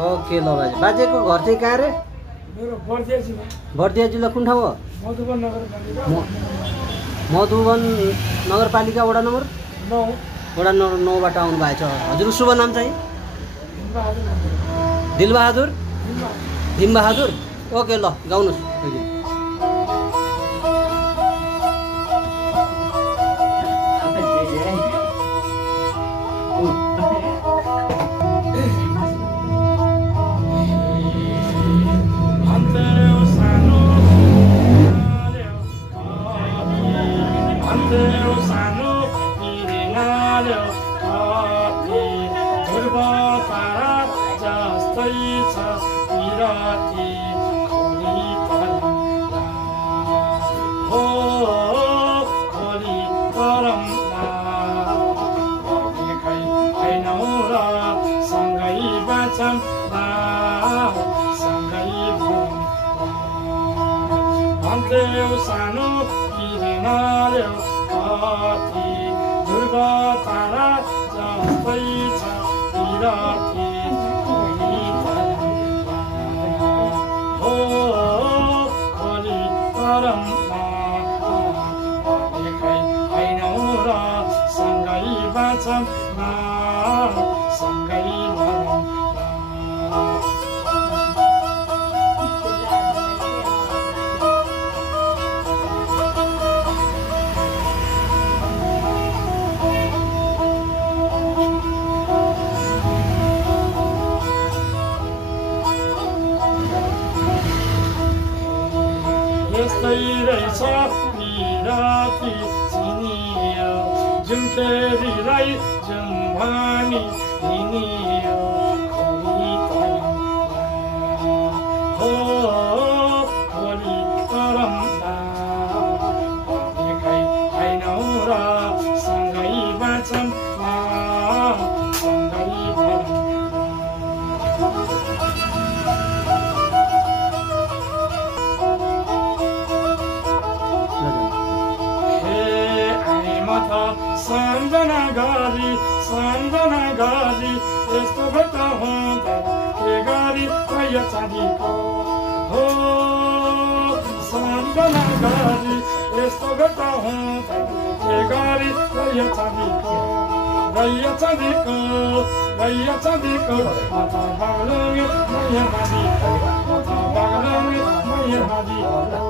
okay ल बाजे बाजेको घर चाहिँ कहाँ रे मेरो बर्दिया जिल्ला बर्दिया जिल्ला कुन ठाउँ हो मधुबन नगरपालिका मधुबन नगरपालिका वडा नम्बर 9 वडा नम्बर 9 बाट आउनु भएको छ हजुरको शुभ नाम चाहिँ दिलबहादुर भीमबहादुर ओके ल गाउनुहोस् सानो किरणाल्यो कति ध्रुव तारा जस्तै छ विरती खोली हो खोली तरममा देखाइ हैनौ र सँगै बाँचौँ सँगै भरौँ रहेछ विरती चिनियो जुन फेरिलाई जुन भानी हिँडियो खोली हो खोली तरममा देखाइ हैनौ र सँगै बाँचौँ सँगै भरौँ सम्झना गरी यस्तो भेट हुँदा के गरी रह्यो चाँदीको हो सम्झना गरी यस्तो भेट हुँदा के गरी रह्यो चाँदीको बाग्लुङ मैया मादी